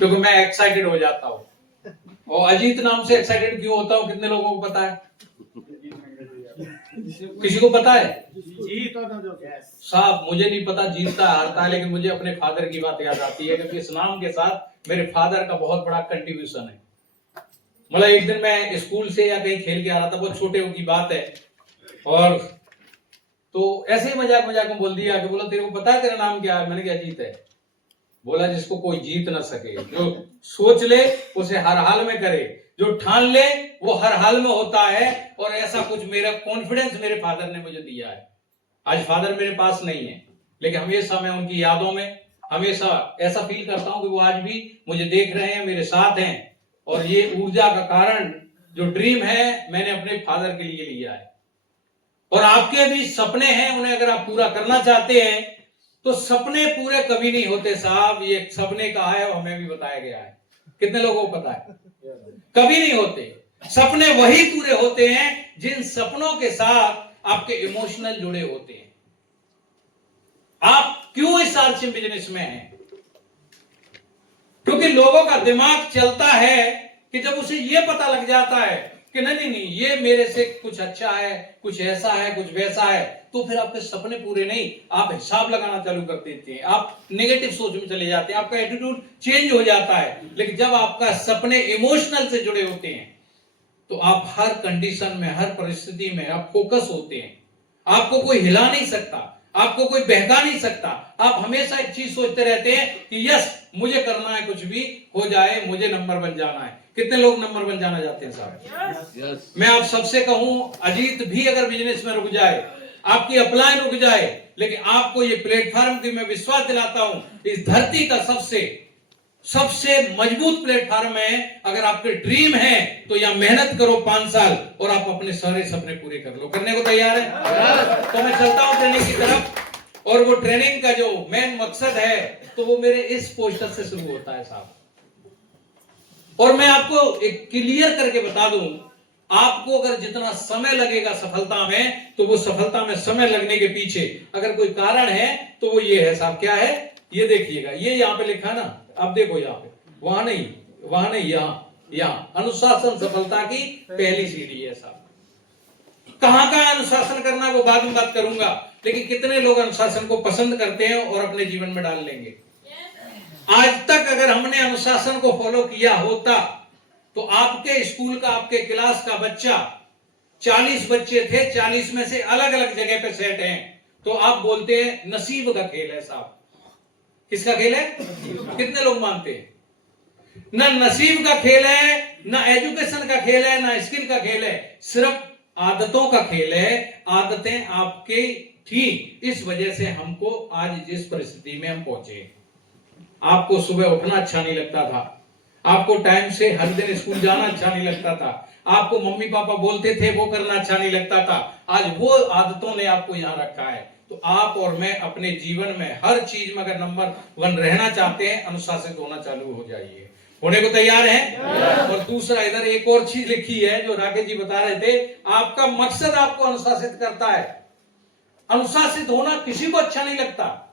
क्योंकि मैं एक्साइटेड हो जाता हूँ। और अजीत नाम से एक्साइटेड क्यों होता हूँ, कितने लोगों को पता है? किसी को पता है? साहब मुझे नहीं पता जीतता हारता है, लेकिन मुझे अपने फादर की बात याद आती है, क्योंकि इस नाम के साथ मेरे फादर का बहुत बड़ा कंट्रीब्यूशन है। मतलब एक दिन मैं स्कूल से या कहीं खेल के आ रहा था, बहुत छोटे की बात है, और तो ऐसे ही मजाक मजाक में बोल दिया कि बोला तेरे को पता है तेरा नाम क्या है? मैंने कहा अजीत है। बोला जिसको कोई जीत ना सके, जो सोच ले उसे हर हाल में करे, जो ठान ले वो हर हाल में होता है। और ऐसा कुछ मेरा कॉन्फिडेंस मेरे फादर ने मुझे दिया है। आज फादर मेरे पास नहीं है, लेकिन हमेशा मैं उनकी यादों में हमेशा ऐसा फील करता हूं कि वो आज भी मुझे देख रहे हैं, मेरे साथ हैं। और ये ऊर्जा का कारण जो ड्रीम है मैंने अपने फादर के लिए लिया है। और आपके भी सपने हैं, उन्हें अगर आप पूरा करना चाहते हैं तो सपने पूरे कभी नहीं होते साहब, ये सपने कहा है और हमें भी बताया गया है। कितने लोगों को पता है? कभी नहीं होते। सपने वही पूरे होते हैं जिन सपनों के साथ आपके इमोशनल जुड़े होते हैं। आप क्यों इस आर्चिंग बिजनेस में हैं? क्योंकि लोगों का दिमाग चलता है कि जब उसे यह पता लग जाता है कि नहीं, ये मेरे से कुछ अच्छा है, कुछ ऐसा है, कुछ वैसा है, तो फिर आपके सपने पूरे नहीं, आप हिसाब लगाना चालू कर देते हैं, आप नेगेटिव सोच में चले जाते हैं, आपका एटीट्यूड चेंज हो जाता है। लेकिन जब आपका सपने इमोशनल से जुड़े होते हैं तो आप हर कंडीशन में, हर परिस्थिति में आप फोकस होते हैं। आपको कोई हिला नहीं सकता, आपको कोई बहका नहीं सकता। आप हमेशा एक चीज सोचते रहते हैं कि यस मुझे करना है, कुछ भी हो जाए मुझे नंबर बन जाना है। कितने लोग नंबर बन जाना चाहते हैं साहब? मैं आप सबसे कहूं, अजीत भी अगर बिजनेस में रुक जाए, आपकी अप्लाई रुक जाए, लेकिन आपको ये प्लेटफॉर्म की मैं विश्वास दिलाता हूं, इस धरती का सबसे मजबूत प्लेटफॉर्म है। अगर आपके ड्रीम है तो या मेहनत करो 5 साल और आप अपने सारे सपने पूरे कर लो। करने को तैयार है? तो मैं चलता हूं ट्रेनिंग की तरफ। और वो ट्रेनिंग का जो मेन मकसद है तो वो मेरे इस पोस्टर से शुरू होता है साहब। और मैं आपको एक क्लियर करके बता दूं, आपको अगर जितना समय लगेगा सफलता में, तो वो सफलता में समय लगने के पीछे अगर कोई कारण है तो वो ये है साहब। क्या है? ये देखिएगा, ये यहाँ पे लिखा ना, अब देखो यहाँ पे, वहां नहीं, यहाँ अनुशासन सफलता की पहली सीढ़ी है साहब। कहां का अनुशासन करना वो बाद में बात करूंगा, लेकिन कितने लोग अनुशासन को पसंद करते हैं और अपने जीवन में डाल लेंगे? आज तक अगर हमने अनुशासन को फॉलो किया होता तो आपके स्कूल का, आपके क्लास का बच्चा 40 बच्चे थे, 40 में से अलग अलग जगह पे सेट हैं, तो आप बोलते हैं नसीब का खेल है साहब। किसका खेल है? कितने लोग मानते हैं? ना नसीब का खेल है, ना एजुकेशन का खेल है, ना स्किल का खेल है, सिर्फ आदतों का खेल है। आदतें आपके थी, इस वजह से हमको आज जिस परिस्थिति में हम पहुंचे। आपको सुबह उठना अच्छा नहीं लगता था, आपको टाइम से हर दिन स्कूल जाना अच्छा नहीं लगता था, आपको मम्मी पापा बोलते थे वो करना अच्छा नहीं लगता था। आज वो आदतों ने आपको यहां रखा है। तो आप और मैं अपने जीवन में हर चीज में अगर नंबर 1 रहना चाहते हैं, अनुशासित होना चालू हो जाइए। होने को तैयार हैं? और दूसरा, इधर एक और चीज लिखी है जो राकेश जी बता रहे थे, आपका मकसद आपको अनुशासित करता है। अनुशासित होना किसी को अच्छा नहीं लगता,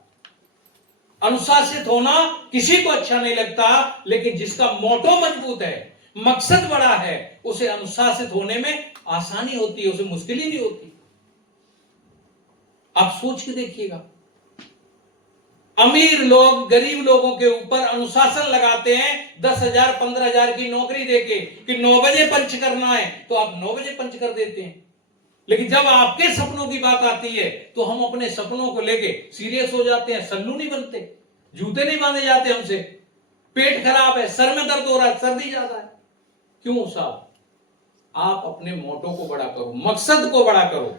अनुशासित होना किसी को अच्छा नहीं लगता, लेकिन जिसका मोटो मजबूत है, मकसद बड़ा है, उसे अनुशासित होने में आसानी होती है, उसे मुश्किल ही नहीं होती। आप सोच के देखिएगा, अमीर लोग गरीब लोगों के ऊपर अनुशासन लगाते हैं 10,000 15,000 की नौकरी देके कि 9 बजे पंच करना है, तो आप 9 बजे पंच कर देते हैं। लेकिन जब आपके सपनों की बात आती है तो हम अपने सपनों को लेके सीरियस हो जाते हैं, सल्लू नहीं बनते, जूते नहीं बांधे जाते हमसे, पेट खराब है, सर में दर्द हो रहा है, सर्दी ज्यादा है। क्यों साहब? आप अपने मोटो को बड़ा करो, मकसद को बड़ा करो।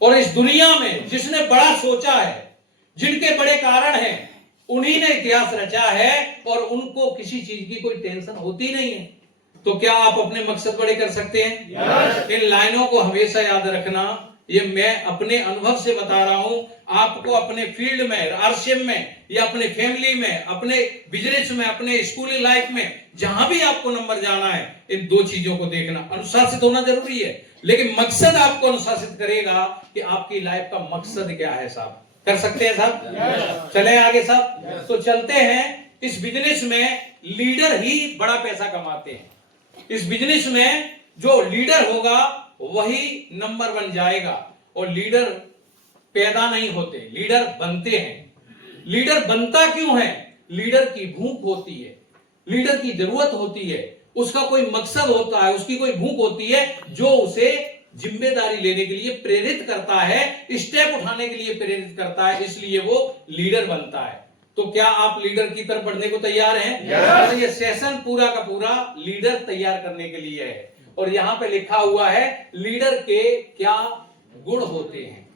और इस दुनिया में जिसने बड़ा सोचा है, जिनके बड़े कारण हैं, उन्हीं ने इतिहास रचा है और उनको किसी चीज की कोई टेंशन होती नहीं है। तो क्या आप अपने मकसद बड़े कर सकते हैं? इन लाइनों को हमेशा याद रखना, ये मैं अपने अनुभव से बता रहा हूं। आपको अपने फील्ड में, आरसीएम में, या अपने फैमिली में, अपने बिजनेस में, अपने स्कूलिंग लाइफ में, जहां भी आपको नंबर जाना है, इन 2 चीजों को देखना। अनुशासित होना जरूरी है, लेकिन मकसद आपको अनुशासित करेगा कि आपकी लाइफ का मकसद क्या है साहब। कर सकते हैं साहब? चले आगे साहब। तो चलते हैं इस बिजनेस में लीडर ही बड़ा पैसा कमाते हैं। इस बिजनेस में जो लीडर होगा वही नंबर 1 जाएगा। और लीडर पैदा नहीं होते, लीडर बनते हैं। लीडर बनता क्यों है? लीडर की भूख होती है, लीडर की जरूरत होती है, उसका कोई मकसद होता है, उसकी कोई भूख होती है जो उसे जिम्मेदारी लेने के लिए प्रेरित करता है, स्टेप उठाने के लिए प्रेरित करता है, इसलिए वो लीडर बनता है। तो क्या आप लीडर की तरफ बढ़ने को तैयार हैं? ये सेशन पूरा का पूरा लीडर तैयार करने के लिए है। और यहां पे लिखा हुआ है लीडर के क्या गुण होते हैं,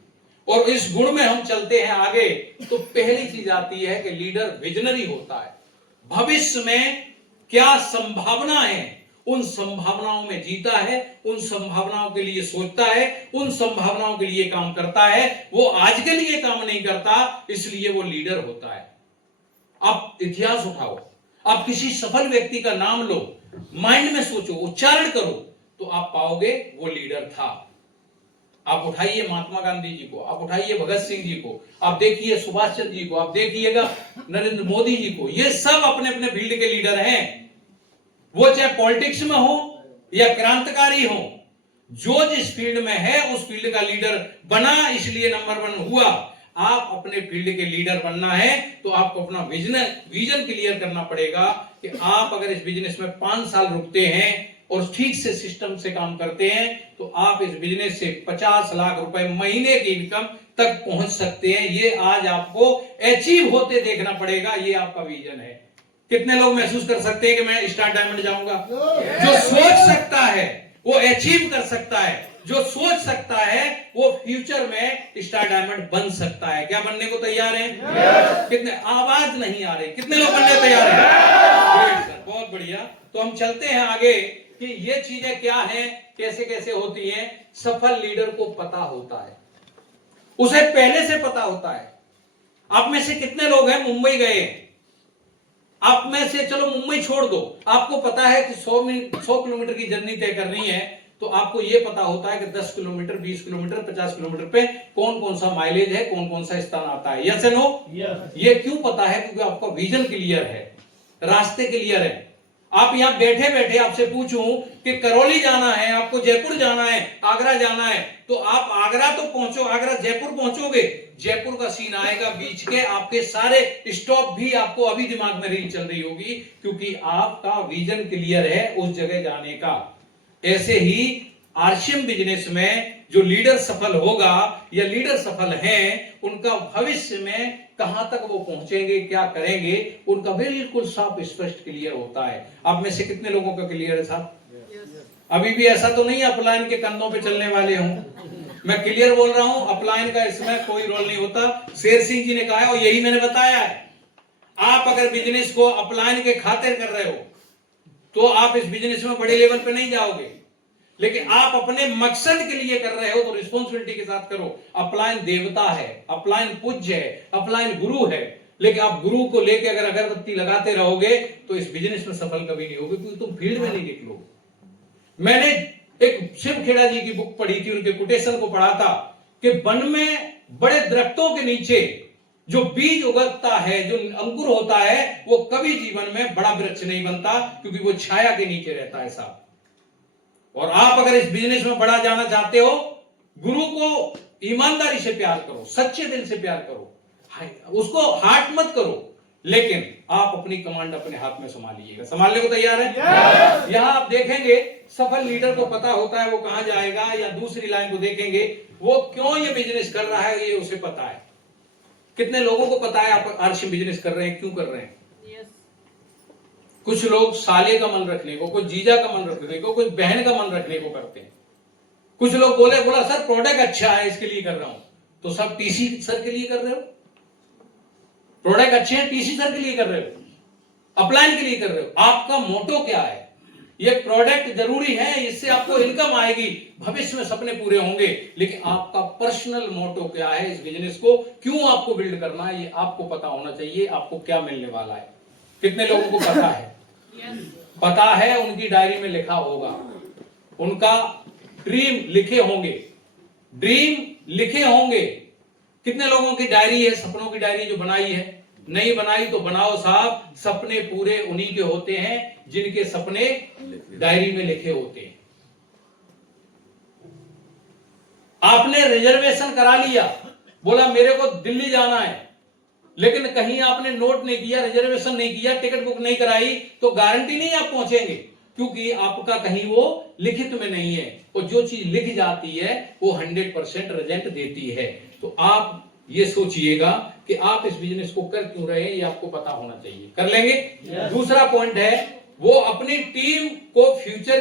और इस गुण में हम चलते हैं आगे। तो पहली चीज आती है कि लीडर विजनरी होता है। भविष्य में क्या संभावना है, उन संभावनाओं में जीता है, उन संभावनाओं के लिए सोचता है, उन संभावनाओं के लिए काम करता है। वो आज के लिए काम नहीं करता, इसलिए वो लीडर होता है। आप इतिहास उठाओ, आप किसी सफल व्यक्ति का नाम लो, माइंड में सोचो, उच्चारण करो, तो आप पाओगे वो लीडर था। आप उठाइए महात्मा गांधी जी को, आप उठाइए भगत सिंह जी को, आप देखिए सुभाष चंद्र जी को, आप देखिएगा नरेंद्र मोदी जी को। ये सब अपने अपने फील्ड के लीडर हैं। वो चाहे पॉलिटिक्स में हो या क्रांतिकारी हो, जो जिस फील्ड में है उस फील्ड का लीडर बना, इसलिए नंबर 1 हुआ। आप अपने फील्ड के लीडर बनना है तो आपको अपना विजन क्लियर करना पड़ेगा कि आप अगर इस बिजनेस में 5 साल रुकते हैं और ठीक से सिस्टम से काम करते हैं तो आप इस बिजनेस से 50 लाख रुपए महीने की इनकम तक पहुंच सकते हैं। ये आज आपको अचीव होते देखना पड़ेगा, ये आपका विजन है। कितने लोग महसूस कर सकते हैं कि मैं स्टार डायमंड जाऊंगा? जो सोच सकता है वो अचीव कर सकता है, जो सोच सकता है वो फ्यूचर में स्टार डायमंड बन सकता है। क्या बनने को तैयार हैं? कितने? आवाज नहीं आ रही, कितने लोग बनने तैयार हैं? सर, बहुत बढ़िया। तो हम चलते हैं आगे कि ये चीजें क्या हैं, कैसे कैसे होती हैं। सफल लीडर को पता होता है, उसे पहले से पता होता है। आप में से कितने लोग हैं मुंबई गए? आप में से चलो मुंबई छोड़ दो, आपको पता है कि 100 किलोमीटर की जर्नी तय करनी है, तो आपको यह पता होता है कि 10 किलोमीटर, 20 किलोमीटर, 50 किलोमीटर पे कौन कौन सा माइलेज है, कौन कौन सा स्थान आता है। Yes and no? ये क्यों पता है? क्योंकि आपका विजन क्लियर है, रास्ते क्लियर है। आप यहां बैठे बैठे आपसे पूछूं कि करौली जाना है, आपको जयपुर जाना है, आगरा जाना है, तो आप आगरा तो पहुंचो, आगरा जयपुर पहुंचोगे, जयपुर का सीन आएगा बीच के, आपके सारे स्टॉप भी आपको अभी दिमाग में रील चल रही होगी, क्योंकि आपका विजन क्लियर है उस जगह जाने का। ऐसे ही आरसीएम बिजनेस में जो लीडर सफल होगा या लीडर सफल हैं, उनका भविष्य में कहां तक वो पहुंचेंगे, क्या करेंगे, उनका बिल्कुल साफ स्पष्ट क्लियर होता है। आप में से कितने लोगों का क्लियर है साहब? अभी भी ऐसा तो नहीं अपलाइन के कंधों पे चलने वाले हूं। मैं क्लियर बोल रहा हूं, अपलाइन का इसमें कोई रोल नहीं होता। शेर सिंह जी ने कहा है और यही मैंने बताया है। आप अगर बिजनेस को अपलाइन के खातिर कर रहे हो तो आप इस बिजनेस में बड़े लेवल पे नहीं जाओगे, लेकिन आप अपने मकसद के लिए कर रहे हो तो रिस्पॉन्सिबिलिटी के साथ करो। अपलाइन देवता है, अपलाइन पूज्य है, अपलाइन गुरु है, लेकिन आप गुरु को लेकर अगर अगरबत्ती लगाते रहोगे तो इस बिजनेस में सफल कभी नहीं होगे, क्योंकि तुम फील्ड में नहीं निकलोगे। मैंने एक शिव खेड़ा जी की बुक पढ़ी थी, उनके कोटेशन को पढ़ा था कि वन में बड़े दरख्तों के नीचे जो बीज उगता है, जो अंकुर होता है, वो कभी जीवन में बड़ा वृक्ष नहीं बनता, क्योंकि वो छाया के नीचे रहता है साहब। और आप अगर इस बिजनेस में बड़ा जाना चाहते हो, गुरु को ईमानदारी से प्यार करो, सच्चे दिल से प्यार करो, उसको हार्ट मत करो, लेकिन आप अपनी कमांड अपने हाथ में संभालिएगा। संभालने को तैयार है? यहां आप देखेंगे सफल लीडर को पता होता है वो कहां जाएगा, या दूसरी लाइन को देखेंगे वो क्यों ये बिजनेस कर रहा है, ये उसे पता है। कितने लोगों को पता है आप आरसीएम बिजनेस कर रहे हैं, क्यों कर रहे हैं? कुछ लोग साले का मन रखने को, कुछ जीजा का मन रखने को, कुछ बहन का मन रखने को करते हैं। कुछ लोग बोला सर प्रोडक्ट अच्छा है इसके लिए कर रहा हूं, तो सब टीसी सर के लिए कर रहे हो। प्रोडक्ट अच्छे हैं, टीसी सर के लिए कर रहे हो, अपलाइन के लिए कर रहे हो। आपका मोटो क्या है? ये प्रोडक्ट जरूरी है, इससे आपको इनकम आएगी, भविष्य में सपने पूरे होंगे, लेकिन आपका पर्सनल मोटो क्या है? इस बिजनेस को क्यों आपको बिल्ड करना है, ये आपको पता होना चाहिए। आपको क्या मिलने वाला है? कितने लोगों को पता है? पता है, उनकी डायरी में लिखा होगा, उनका ड्रीम लिखे होंगे, ड्रीम लिखे होंगे। कितने लोगों की डायरी है, सपनों की डायरी जो बनाई है? नहीं बनाई तो बनाओ साहब, सपने पूरे उन्हीं के होते हैं जिनके सपने डायरी में लिखे होते हैं। आपने रिजर्वेशन करा लिया, बोला मेरे को दिल्ली जाना है, लेकिन कहीं आपने नोट नहीं किया, रिजर्वेशन नहीं किया, टिकट बुक नहीं कराई, तो गारंटी नहीं आप पहुंचेंगे, क्योंकि आपका कहीं वो लिखित में नहीं है। और जो चीज लिख जाती है वो 100% रिजल्ट देती है। तो आप ये सोचिएगा कि आप इस बिजनेस को कर क्यों रहे हैं, ये आपको पता होना चाहिए। कर लेंगे। दूसरा पॉइंट है, वो अपनी टीम को फ्यूचर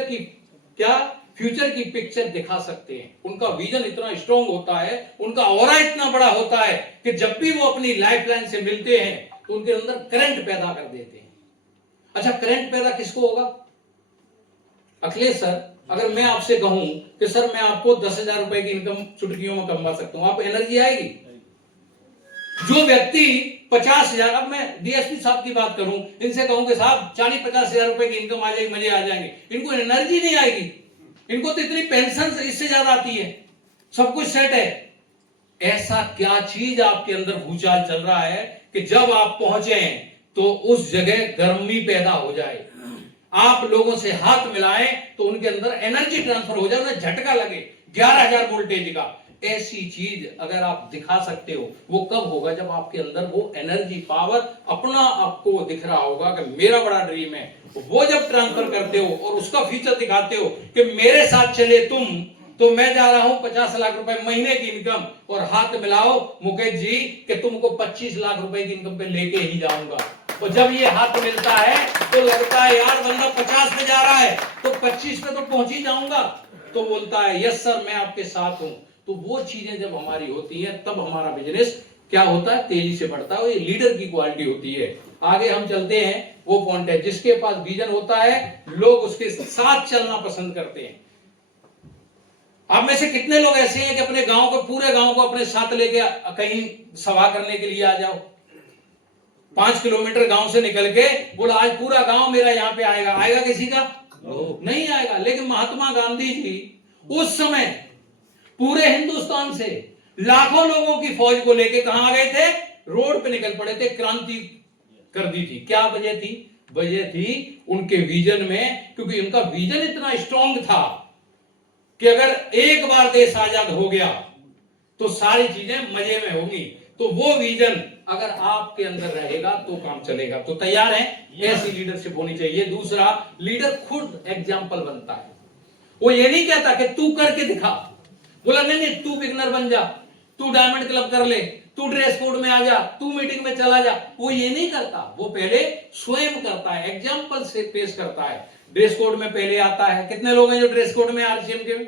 की पिक्चर दिखा सकते हैं। उनका विजन इतना स्ट्रांग होता है, उनका ऑरा इतना बड़ा होता है कि जब भी वो अपनी लाइफलाइन से मिलते हैं तो उनके अंदर करंट पैदा कर देते हैं। अच्छा, करंट पैदा किसको होगा? अखिलेश सर, अगर मैं आपसे कहूं कि सर मैं आपको 10,000 रुपए की इनकम चुटकियों में कमा सकता हूं, आप एनर्जी आएगी? जो व्यक्ति 50,000, अब मैं डीएसपी साहब की बात करूं, इनसे कहूं कि साहब 40-50,000 रुपए की इनकम आ जाएगी, मजे आ जाएंगे, इनको एनर्जी नहीं आएगी। इनको तो इतनी पेंशन इससे ज्यादा आती है, सब कुछ सेट है। ऐसा क्या चीज आपके अंदर भूचाल चल रहा है कि जब आप पहुंचे तो उस जगह गर्मी पैदा हो जाए, आप लोगों से हाथ मिलाएं तो उनके अंदर एनर्जी ट्रांसफर हो जाए, उन्हें झटका लगे 11,000 वोल्टेज का। ऐसी चीज अगर आप दिखा सकते हो, वो कब होगा? जब आपके अंदर वो एनर्जी पावर अपना आपको दिख रहा होगा कि मेरा बड़ा ड्रीम है। वो जब ट्रांसफर करते हो और उसका फीचर दिखाते हो कि मेरे साथ चले तुम, तो मैं जा रहा हूं 50 लाख रुपए महीने की इनकम, और हाथ मिलाओ मुकेश जी कि तुमको 25 लाख रुपए की इनकम पे लेके ही जाऊंगा। और जब ये हाथ मिलता है तो लगता है यार बंदा 50 पे जा रहा है तो 25 पे तो पहुंच ही जाऊंगा, तो बोलता है यस सर मैं आपके साथ हूं। तो वो चीजें जब हमारी होती है तब हमारा बिजनेस क्या होता है? तेजी से बढ़ता है। ये लीडर की क्वालिटी होती है। आगे हम चलते हैं। वो पॉइंट है, जिसके पास विजन होता है लोग उसके साथ चलना पसंद करते हैं। आप में से कितने लोग ऐसे हैं कि अपने गांव को, पूरे गांव को अपने साथ लेके कहीं सभा करने के लिए आ जाओ, 5 किलोमीटर गांव से निकल के बोला आज पूरा गांव मेरा यहां पे आएगा? आएगा किसी का? नहीं आएगा। लेकिन महात्मा गांधी जी उस समय पूरे हिंदुस्तान से लाखों लोगों की फौज को लेके कहां आ गए थे? रोड पे निकल पड़े थे, क्रांति कर दी थी। क्या वजह थी? वजह थी उनके विजन में, क्योंकि उनका विजन इतना स्ट्रांग था कि अगर एक बार देश आजाद हो गया तो सारी चीजें मजे में होंगी। तो वो विजन अगर आपके अंदर रहेगा तो काम चलेगा। तो तैयार है? ऐसी लीडरशिप होनी चाहिए। दूसरा, लीडर खुद एग्जाम्पल बनता है। वो ये नहीं कहता कि तू करके दिखा, बोला नहीं तू बिगनर बन जा, तू डायमंड क्लब कर ले, तू ड्रेस कोड में आ जा, तू मीटिंग में चला जा। वो ये नहीं करता, वो पहले स्वयं करता है, एग्जाम्पल से पेश करता है। ड्रेस कोड में पहले आता है। कितने लोग हैं जो ड्रेस कोड में? आरसीएम के में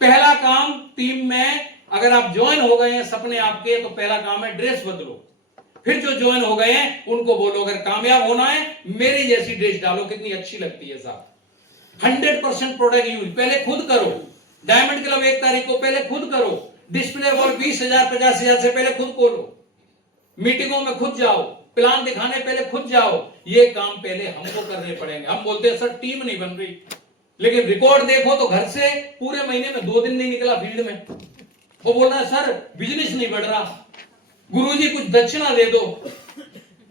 पहला काम टीम में अगर आप ज्वाइन हो गए हैं सपने आपके, तो पहला काम है ड्रेस बदलो। फिर जो ज्वाइन हो गए हैं उनको बोलो अगर कामयाब होना है मेरी जैसी ड्रेस डालो, कितनी अच्छी लगती है साहब। 100% प्रोडक्ट यूज पहले खुद करो। डायमंड क्लब 1 तारीख को पहले खुद करो। डिस्प्ले वॉल 20,000 50,000 से पहले खुद खोलो। मीटिंगों में खुद जाओ, प्लान दिखाने पहले खुद जाओ। ये काम पहले हमको करने पड़ेंगे। हम बोलते हैं सर टीम नहीं बन रही, लेकिन रिकॉर्ड देखो तो घर से पूरे महीने में 2 दिन नहीं निकला फील्ड में। वो बोल रहा है सर बिजनेस नहीं बढ़ रहा, गुरुजी कुछ दक्षिणा दे दो।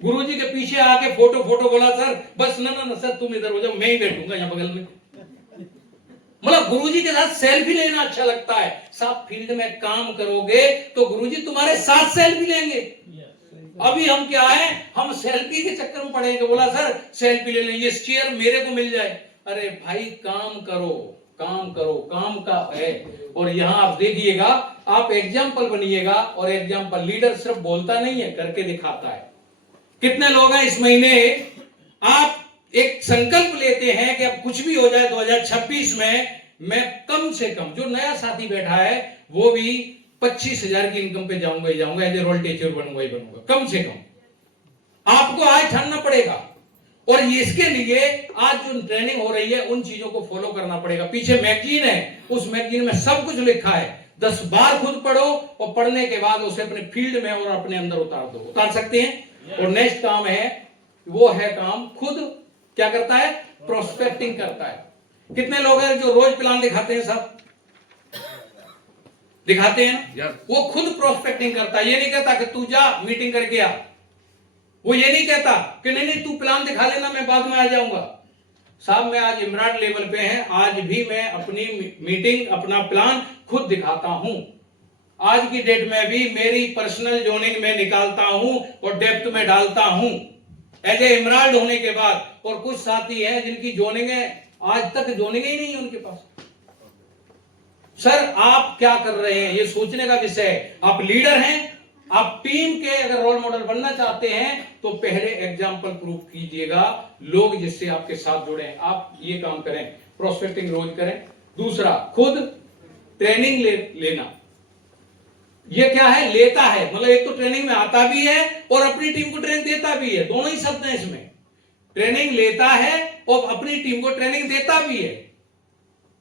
गुरुजी के पीछे आके फोटो बोला सर बस ना सर तुम इधर हो जाओ, मैं ही बैठूंगा यहाँ बगल में। मतलब गुरुजी के साथ सेल्फी लेना अच्छा लगता है। साथ फील्ड में काम करोगे तो गुरुजी तुम्हारे साथ सेल्फी लेंगे। अभी हम क्या है, हम सेल्फी के चक्कर में पड़ेंगे। बोला सर सेल्फी ले लें, ये चेयर मेरे को मिल जाए। अरे भाई काम करो, काम करो, काम का है। और यहां आप देखिएगा, आप एग्जाम्पल बनिएगा। और एग्जाम्पल, लीडर सिर्फ बोलता नहीं है, करके दिखाता है। कितने लोग हैं इस महीने आप एक संकल्प लेते हैं कि अब कुछ भी हो जाए 2026 में मैं कम से कम, जो नया साथी बैठा है वो भी 25,000 की इनकम पे जाऊंगा ही जाऊंगा, एज ए रोल टीचर बनूंगा ही बनूंगा, कम से कम। आपको आज ठानना पड़ेगा। और इसके लिए आज जो ट्रेनिंग हो रही है उन चीजों को फॉलो करना पड़ेगा। पीछे मैगजीन है, उस मैगजीन में सब कुछ लिखा है। 10 बार खुद पढ़ो और पढ़ने के बाद उसे अपने फील्ड में और अपने अंदर उतार दो। उतार सकते हैं। और नेक्स्ट काम है, वो है काम खुद क्या करता है? प्रोस्पेक्टिंग करता है। कितने लोग हैं जो रोज प्लान दिखाते हैं? सब दिखाते हैं। वो खुद प्रोस्पेक्टिंग करता है। ये नहीं कहता कि तू जा मीटिंग करके आ, वो ये नहीं कहता कि नहीं नहीं तू प्लान दिखा लेना, मैं बाद में आ जाऊंगा। साहब मैं आज इमरान लेवल पे हैं, आज भी मैं अपनी मीटिंग, अपना प्लान खुद दिखाता हूं। आज की डेट में भी मेरी पर्सनल जोनिंग में निकालता हूं और डेप्थ में डालता हूं एज ए इमराल्ड होने के बाद। और कुछ साथी हैं जिनकी जोनिंग है आज तक जोनिंग ही नहीं है उनके पास। सर आप क्या कर रहे हैं ये सोचने का विषय है। आप लीडर हैं, आप टीम के अगर रोल मॉडल बनना चाहते हैं तो पहले एग्जाम्पल प्रूफ कीजिएगा, लोग जिससे आपके साथ जुड़े हैं। आप ये काम करें, प्रोस्पेक्टिंग रोज करें। दूसरा, खुद ट्रेनिंग लेना। ये क्या है, लेता है, मतलब एक तो ट्रेनिंग में आता भी है और अपनी टीम को ट्रेनिंग देता भी है, दोनों ही शब्द हैं इसमें। ट्रेनिंग लेता है और अपनी टीम को ट्रेनिंग देता भी है।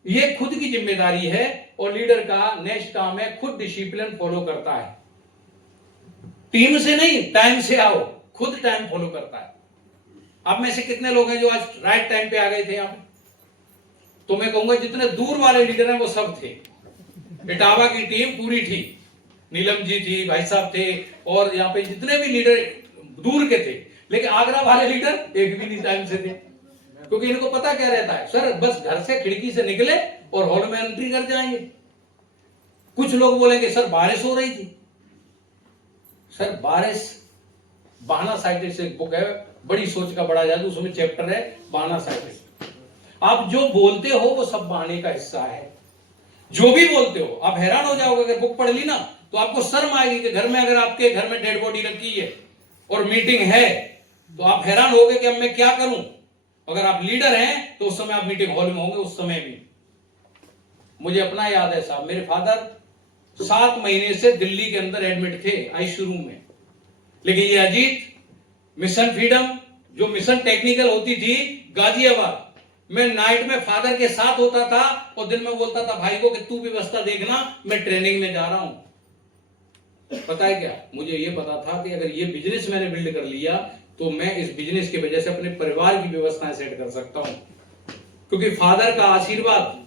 ये खुद की जिम्मेदारी है। और लीडर का नेक्स्ट काम है खुद डिसिप्लिन फॉलो करता है। टीम से नहीं, टाइम से आओ, खुद टाइम फॉलो करता है। आप में से कितने लोग हैं जो आज राइट टाइम पे आ गए थे? आप तो मैं कहूंगा जितने दूर वाले लीडर हैं वो सब थे। इटावा की टीम पूरी थी, नीलम जी थी, भाई साहब थे, और यहाँ पे जितने भी लीडर दूर के थे। लेकिन आगरा वाले लीडर एक भी नहीं टाइम से थे, क्योंकि इनको पता क्या रहता है, सर बस घर से खिड़की से निकले और हॉल में एंट्री कर जाएंगे। कुछ लोग बोलेंगे सर बारिश हो रही थी। सर बारिश, बहाना साइटिस एक बुक है, बड़ी सोच का बड़ा जादू, उसमें चैप्टर है बहाना साइटिस। आप जो बोलते हो वो सब बहाने का हिस्सा है। जो भी बोलते हो, आप हैरान हो जाओगे अगर बुक पढ़ ली ना, तो आपको शर्म आएगी कि घर में अगर आपके घर में डेड बॉडी रखी है और मीटिंग है तो आप हैरान होगे कि अब मैं क्या करूं। अगर आप लीडर हैं तो उस समय आप मीटिंग हॉल में होंगे। उस समय भी मुझे अपना याद है साहब, मेरे फादर 7 महीने से दिल्ली के अंदर एडमिट थे आईसीयू रूम में। लेकिन ये अजीत मिशन फ्रीडम जो मिशन टेक्निकल होती थी गाजियाबाद, मैं नाइट में फादर के साथ होता था और दिन में बोलता था भाई को कि तू व्यवस्था देखना, मैं ट्रेनिंग में जा रहा हूं। पता है क्या, मुझे ये पता था कि अगर ये बिजनेस मैंने बिल्ड कर लिया तो मैं इस बिजनेस की वजह से अपने परिवार की व्यवस्थाएं सेट कर सकता हूं, क्योंकि फादर का आशीर्वाद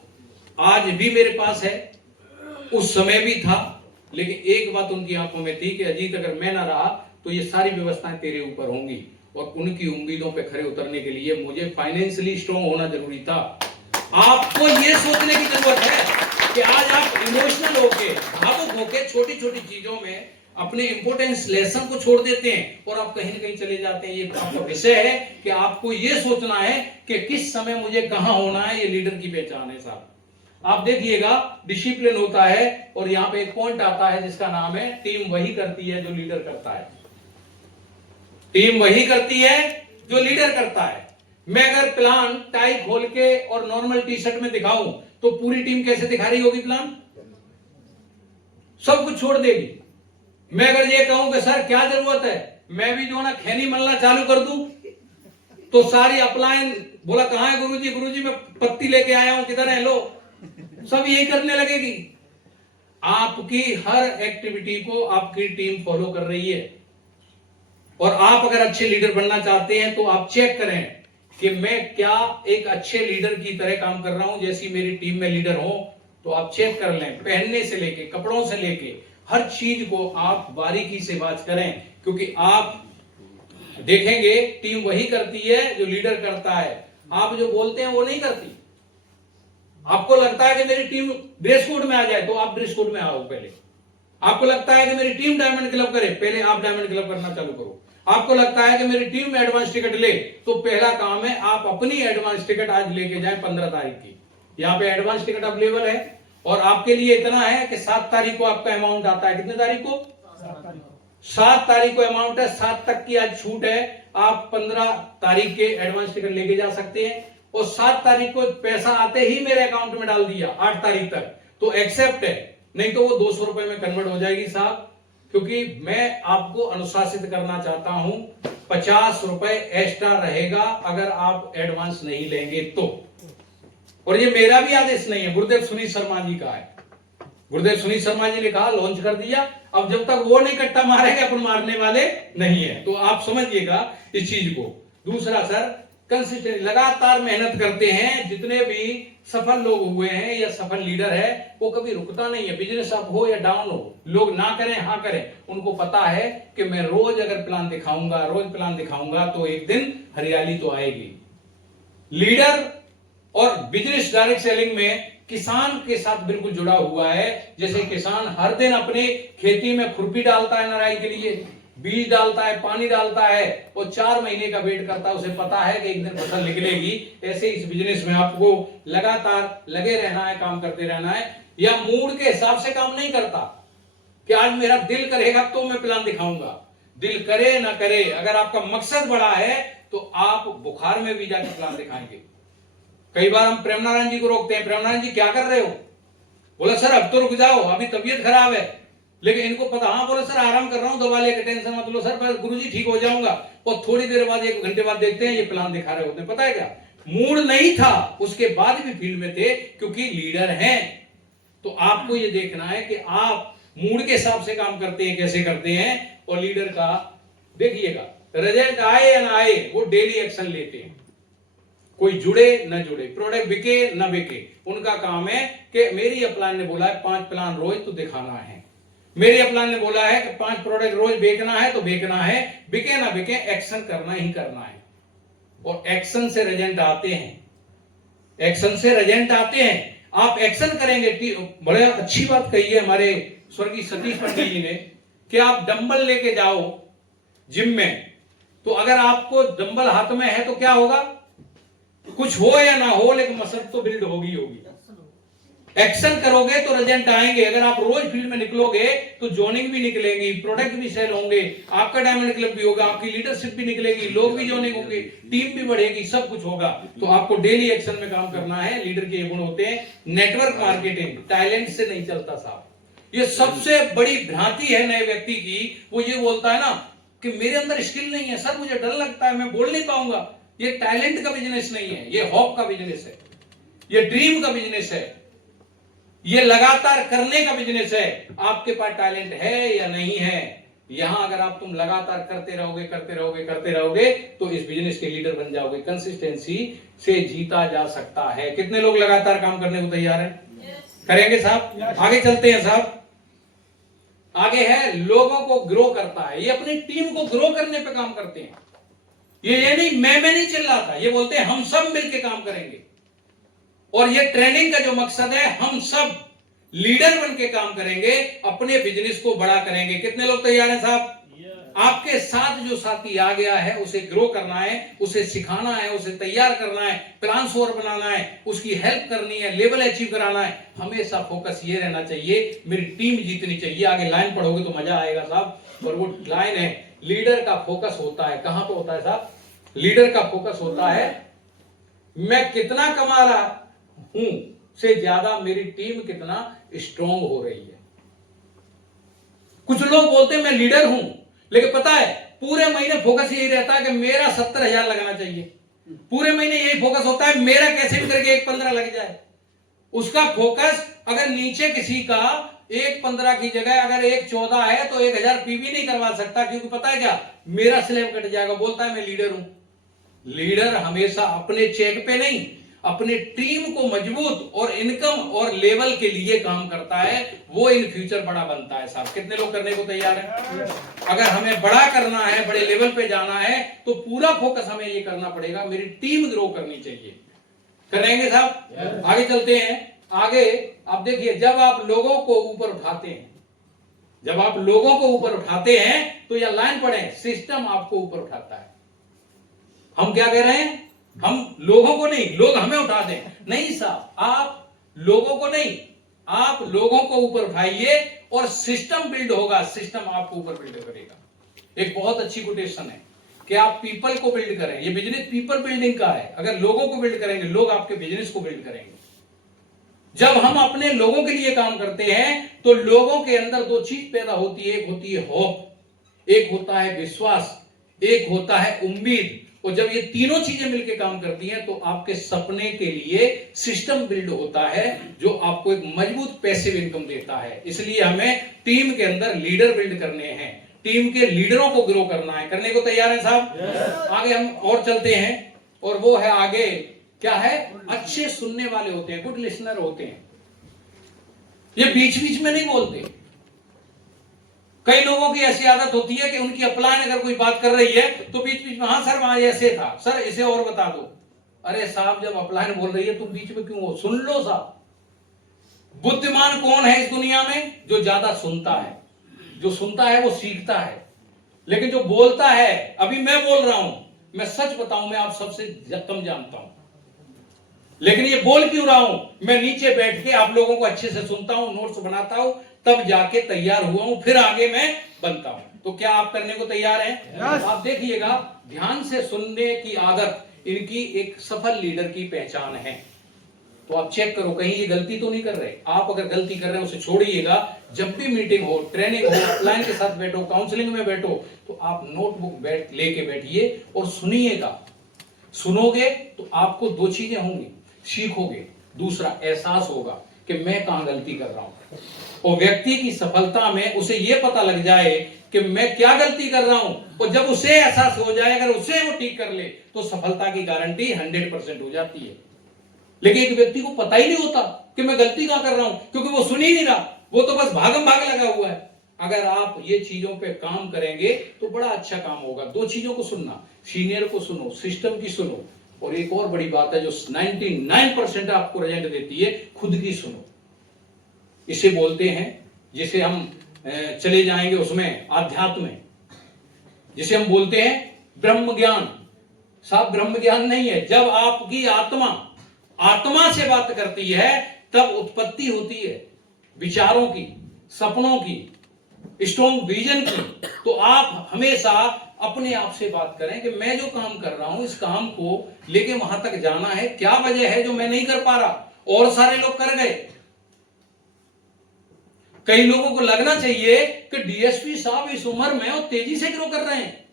आज भी मेरे पास है, उस समय भी था। लेकिन एक बात उनकी आंखों में थी कि अजीत अगर मैं ना रहा तो ये सारी व्यवस्थाएं तेरे ऊपर होंगी। और उनकी उम्मीदों पे खरे उतरने के लिए मुझे फाइनेंशियली स्ट्रांग होना जरूरी था। आपको ये सोचने की जरूरत है कि आज आप इमोशनल होके, भावुक होके छोटी छोटी चीजों में अपने इंपोर्टेंस लेसन को छोड़ देते हैं और आप कहीं ना कहीं चले जाते हैं। ये आपका विषय है कि आपको ये सोचना है कि किस समय मुझे कहां होना है। ये लीडर की पहचान है साहब। आप देखिएगा डिसिप्लिन होता है और यहां पे एक पॉइंट आता है जिसका नाम है टीम वही करती है जो लीडर करता है। टीम वही करती है जो लीडर करता है। मैं अगर प्लान टाई खोल के और नॉर्मल टी शर्ट में दिखाऊं तो पूरी टीम कैसे दिखा रही होगी? प्लान सब कुछ छोड़ देगी। मैं अगर ये कहूं कि सर क्या जरूरत है, मैं भी जो ना खैनी मलना चालू कर दूं तो सारी अपलाइन बोला कहां है गुरुजी? गुरुजी मैं पत्ती लेके आया हूं, किधर है? लो, सब यही करने लगेगी। आपकी हर एक्टिविटी को आपकी टीम फॉलो कर रही है। और आप अगर अच्छे लीडर बनना चाहते हैं तो आप चेक करें कि मैं क्या एक अच्छे लीडर की तरह काम कर रहा हूं जैसी मेरी टीम में लीडर हो। तो आप चेक कर लें, पहनने से लेके, कपड़ों से लेके हर चीज को आप बारीकी से बात करें, क्योंकि आप देखेंगे टीम वही करती है जो लीडर करता है। आप जो बोलते हैं वो नहीं करती। आपको लगता है कि मेरी टीम ड्रेस कोड में आ जाए तो आप ड्रेस कोड में आओ पहले। आपको लगता है कि मेरी टीम डायमंड क्लब करे, पहले आप डायमंड क्लब करना चालू करो। आपको लगता है कि मेरी टीम एडवांस टिकट ले, तो पहला काम है आप अपनी एडवांस टिकट आज लेके जाएं 15 तारीख की। यहाँ पे एडवांस टिकट अवेलेबल है और आपके लिए इतना है कि 7 तारीख को आपका अमाउंट आता है। कितने तारीख को? 7 तारीख को अमाउंट है। 7 तक की आज छूट है। आप 15 तारीख के एडवांस टिकट लेके जा सकते हैं और 7 तारीख को पैसा आते ही मेरे अकाउंट में डाल दिया 8 तारीख तक तो एक्सेप्ट है, नहीं तो वो 200 रुपए में कन्वर्ट हो जाएगी साहब, क्योंकि मैं आपको अनुशासित करना चाहता हूं। 50 रुपए एक्स्ट्रा रहेगा अगर आप एडवांस नहीं लेंगे तो। और ये मेरा भी आदेश नहीं है, गुरुदेव सुनील शर्मा जी का है। गुरुदेव सुनील शर्मा जी ने कहा, लॉन्च कर दिया। अब जब तक वो नहीं कट्टा मारेंगे अपन मारने वाले नहीं है। तो आप समझिएगा इस चीज को। दूसरा सर, कंसिस्टेंट लगातार मेहनत करते हैं। जितने भी सफल लोग हुए हैं या सफल लीडर है, वो कभी रुकता नहीं है। बिजनेस अप हो या डाउन हो, लोग ना करें हाँ करें, उनको पता है कि मैं रोज अगर प्लान दिखाऊंगा, रोज प्लान दिखाऊंगा तो एक दिन हरियाली तो आएगी। लीडर और बिजनेस डायरेक्ट सेलिंग में किसान के साथ बिल्कुल जुड़ा हुआ है। जैसे किसान हर दिन अपने खेती में खुरपी डालता है नराई के लिए, बीज डालता है, पानी डालता है और 4 महीने का वेट करता है, उसे पता है कि एक दिन फसल निकलेगी। ऐसे इस बिजनेस में आपको लगातार लगे रहना है, काम करते रहना है। या मूड के हिसाब से काम नहीं करता कि आज मेरा दिल करेगा तो मैं प्लान दिखाऊंगा। दिल करे ना करे, अगर आपका मकसद बड़ा है तो आप बुखार में भी जाकर प्लान दिखाएंगे। कई बार हम प्रेम नारायण जी को रोकते हैं, प्रेम नारायण जी क्या कर रहे हो? बोला सर अब तो रुक जाओ, अभी तबीयत खराब है। लेकिन इनको पता, हाँ बोला सर आराम कर रहा हूं, दवा लेकर, टेंशन मत लो सर, पर गुरुजी ठीक हो जाऊंगा। और थोड़ी देर बाद, 1 घंटे बाद देखते हैं ये प्लान दिखा रहे होते हैं। पता है क्या, मूड नहीं था, उसके बाद भी फील्ड में थे, क्योंकि लीडर हैं। तो आपको ये देखना है कि आप मूड के हिसाब से काम करते हैं, कैसे करते हैं। और लीडर का देखिएगा, रिजल्ट आए या ना आए, वो डेली एक्शन लेते हैं। कोई जुड़े न जुड़े, प्रोडक्ट बिके न बिके, उनका काम है कि मेरी अपलाइन ने बोला है 5 प्लान रोज तो दिखाना है। मेरी अपलाइन ने बोला है कि 5 प्रोडक्ट रोज बेचना है तो बेचना है, बिके ना बिके एक्शन करना ही करना है। और एक्शन से रिजल्ट आते हैं, एक्शन से रिजल्ट आते हैं। आप एक्शन करेंगे। बड़े अच्छी बात कही है हमारे स्वर्गीय सतीश पंडित जी ने कि आप डंबल लेके जाओ जिम में, तो अगर आपको डंबल हाथ में है तो क्या होगा, कुछ हो या ना हो लेकिन मसल तो बिल्ड होगी होगी। एक्शन करोगे तो रिजल्ट आएंगे। अगर आप रोज फील्ड में निकलोगे तो जॉइनिंग भी निकलेंगी, प्रोडक्ट भी सेल होंगे, आपका डायमंड क्लब भी होगा, आपकी लीडरशिप भी निकलेगी, लोग भी जॉइनिंग होंगे, टीम भी बढ़ेगी, सब कुछ होगा। तो आपको डेली एक्शन में काम करना है। लीडर के ये गुण होते हैं। नेटवर्क मार्केटिंग टैलेंट से नहीं चलता साहब, ये सबसे बड़ी भ्रांति है नए व्यक्ति की। वो ये बोलता है ना कि मेरे अंदर स्किल नहीं है सर, मुझे डर लगता है, मैं बोल नहीं पाऊंगा। ये टैलेंट का बिजनेस नहीं है, ये होप का बिजनेस है, ये ड्रीम का बिजनेस है, ये लगातार करने का बिजनेस है। आपके पास टैलेंट है या नहीं है, यहां अगर आप तुम लगातार करते रहोगे करते रहोगे करते रहोगे तो इस बिजनेस के लीडर बन जाओगे। कंसिस्टेंसी से जीता जा सकता है। कितने लोग लगातार काम करने को तैयार हैं? करेंगे साहब? आगे चलते हैं साहब। आगे है लोगों को ग्रो करता है। ये अपनी टीम को ग्रो करने पे काम करते हैं। ये नहीं मैं नहीं चिल्ला रहा था, ये बोलते हैं हम सब मिलके काम करेंगे। और ये ट्रेनिंग का जो मकसद है, हम सब लीडर बन के काम करेंगे, अपने बिजनेस को बड़ा करेंगे। कितने लोग तैयार हैं साहब? आपके साथ जो साथी आ गया है उसे ग्रो करना है, उसे सिखाना है, उसे तैयार करना है, प्लान सोर बनाना है, उसकी हेल्प करनी है, लेवल अचीव कराना है। हमेशा फोकस ये रहना चाहिए मेरी टीम जीतनी चाहिए। आगे लाइन पढ़ोगे तो मजा आएगा साहब। और वो लाइन है, लीडर का फोकस होता है, कहां पे होता है साहब? लीडर का फोकस होता है मैं कितना कमा रहा हूं से ज्यादा मेरी टीम कितना स्ट्रांग हो रही है। कुछ लोग बोलते हैं मैं लीडर हूं, लेकिन पता है पूरे महीने फोकस यही रहता है कि मेरा 70,000 लगना चाहिए। पूरे महीने यही फोकस होता है मेरा कैसे भी करके 1.15 लग जाए। उसका फोकस अगर नीचे किसी का 1.15 की जगह अगर 1.14 है तो 1,000 पीवी नहीं करवा सकता, क्योंकि पता है क्या, मेरा स्लैब कट जाएगा। बोलता है मैं लीडर हूं। लीडर हमेशा अपने चेक पे नहीं, अपने टीम को मजबूत और इनकम और लेवल के लिए काम करता है। वो इन फ्यूचर बड़ा बनता है साहब। कितने लोग करने को तैयार हैं? अगर हमें बड़ा करना है, बड़े लेवल पे जाना है, तो पूरा फोकस हमें ये करना पड़ेगा, मेरी टीम ग्रो करनी चाहिए। करेंगे साहब? आगे चलते हैं। आगे आप देखिए, जब आप लोगों को ऊपर उठाते हैं, जब आप लोगों को ऊपर उठाते हैं तो यह लाइन पढ़े, सिस्टम आपको ऊपर उठाता है। हम क्या कह रहे हैं? हम लोगों को नहीं, लोग हमें उठा दें। नहीं साहब, आप लोगों को नहीं, आप लोगों को ऊपर उठाइए और सिस्टम बिल्ड होगा, सिस्टम आपको ऊपर बिल्ड करेगा। एक बहुत अच्छी कोटेशन है कि आप पीपल को बिल्ड करें। ये बिजनेस पीपल बिल्डिंग का है। अगर लोगों को बिल्ड करेंगे, लोग आपके बिजनेस को बिल्ड करेंगे। जब हम अपने लोगों के लिए काम करते हैं तो लोगों के अंदर 2 चीज पैदा होती है। एक होती है होप, एक होता है विश्वास, एक होता है उम्मीद। और जब ये तीनों चीजें मिलकर काम करती हैं तो आपके सपने के लिए सिस्टम बिल्ड होता है, जो आपको एक मजबूत पैसिव इनकम देता है। इसलिए हमें टीम के अंदर लीडर बिल्ड करने हैं, टीम के लीडरों को ग्रो करना है। करने को तैयार है साहब? आगे हम और चलते हैं और वो है आगे क्या है, अच्छे सुनने वाले होते हैं, गुड लिसनर होते हैं। ये बीच बीच में नहीं बोलते। कई लोगों की ऐसी आदत होती है कि उनकी अपलाइन अगर कोई बात कर रही है तो बीच बीच में, हाँ सर वहां ऐसे था, सर इसे और बता दो। अरे साहब जब अपलाइन बोल रही है तुम बीच में क्यों हो, सुन लो साहब। बुद्धिमान कौन है इस दुनिया में? जो ज्यादा सुनता है। जो सुनता है वो सीखता है, लेकिन जो बोलता है, अभी मैं बोल रहा हूं, मैं सच बताऊं मैं आप सबसे कम जानता हूं, लेकिन ये बोल क्यों रहा हूं, मैं नीचे बैठ के आप लोगों को अच्छे से सुनता हूं, नोट्स बनाता हूं, तब जाके तैयार हुआ हूं, फिर आगे मैं बनता हूं। तो क्या आप करने को तैयार हैं? आप देखिएगा, ध्यान से सुनने की आदत इनकी एक सफल लीडर की पहचान है। तो आप चेक करो कहीं ये गलती तो नहीं कर रहे। आप अगर गलती कर रहे हैं उसे छोड़िएगा। जब भी मीटिंग हो, ट्रेनिंग हो, क्लाइंट के साथ बैठो, काउंसलिंग में बैठो, तो आप नोटबुक लेके बैठिए और सुनिएगा। सुनोगे तो आपको दो चीजें होंगी, सीखोगे, दूसरा एहसास होगा कि मैं कहां गलती कर रहा हूं। और व्यक्ति की सफलता में उसे यह पता लग जाए कि मैं क्या गलती कर रहा हूं, और जब उसे एहसास हो जाए, अगर उसे वो ठीक कर ले, तो सफलता की गारंटी 100% हो जाती है। लेकिन एक व्यक्ति को पता ही नहीं होता कि मैं गलती कहां कर रहा हूं, क्योंकि वो सुन ही नहीं रहा, वो तो बस भागम भाग लगा हुआ है। अगर आप ये चीजों पे काम करेंगे तो बड़ा अच्छा काम होगा। दो चीजों को सुनना, सीनियर को सुनो, सिस्टम की सुनो, और एक और बड़ी बात है जो 99% आपको रिजल्ट देती है, खुद की सुनो। इसे बोलते हैं, जिसे हम चले जाएंगे उसमें आध्यात्म में, जिसे हम बोलते हैं ब्रह्म ज्ञान। साहब ब्रह्म ज्ञान नहीं है, जब आपकी आत्मा से बात करती है तब उत्पत्ति होती है विचारों की, सपनों की, स्ट्रॉन्ग विजन की। तो आप हमेशा अपने आप से बात करें कि मैं जो काम कर रहा हूं, इस काम को लेके वहां तक जाना है, क्या वजह है जो मैं नहीं कर पा रहा, और सारे लोग कर गए। कई लोगों को लगना चाहिए कि डीएसपी साहब इस उम्र में और तेजी से ग्रो कर रहे हैं।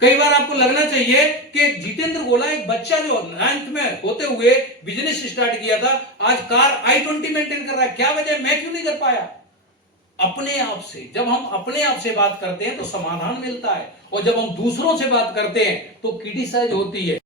कई बार आपको लगना चाहिए कि जितेंद्र गोला, एक बच्चा जो 9th में होते हुए बिजनेस स्टार्ट किया था, आज कार i20 मेंटेन कर रहा है, क्या वजह, मैं क्यों नहीं कर पाया। अपने आप से, जब हम अपने आप से बात करते हैं तो समाधान मिलता है, और जब हम दूसरों से बात करते हैं तो क्रिटिसाइज होती है।